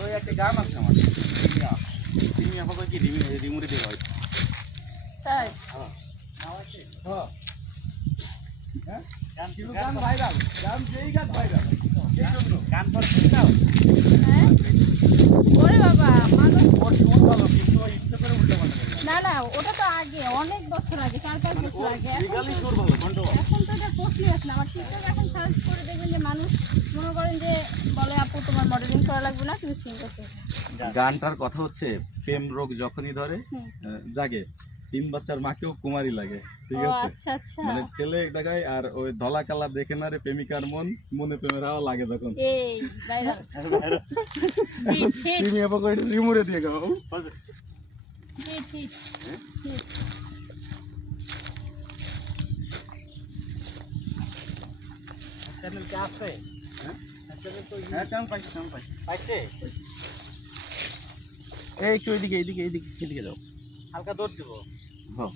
ওই একটা গান আছে আমার ডিমি আপাতত কি ডিমি রিমুরে দিয়ে হয় তাই হ্যাঁ গান ভাইরাল গান যেই গান ভাইরাল গান পর দাও হ্যাঁ ওরে বাবা মানুষ ওর সুর ভালো কিন্তু ইচ্ছে করে উল্টো পাল্টা না না ওটা তো আগে অনেক বছর আগে 4-5 বছর আগে লিগালি সুর ভালো কন্ট্রো এখন তো এটা প্রশ্নই আসলে আমার টিকটক এখন সার্চ করে দেখবেন যে মানুষ মনে করেন যে বলে আপু তোমার মডেলিং করা লাগবে না তুমি সিং করতে গানটার কথা হচ্ছে প্রেম রোগ যখনই ধরে হুম। জাগে 3 বাচ্চার মাকেও কুমারী লাগে ঠিক ও আছে আচ্ছা আচ্ছা মানে ছেলে দেখায় আর ওই ধলা কালা দেখে না রে প্রেমিকার মন মনে প্রেমের হাওয়া লাগে যখন এই ভাইরাল ঠিক ঠিক তুমি এবার করে রিমুরে দিয়ে গাও ঠিক ঠিক ঠিক চ্যানেল কে আছে হ্যাঁ চ্যানেল তো হ্যাঁ চ্যানেল পাইছে এই একটু এদিকে যাও হালকা দৌড় দিব হ্যাঁ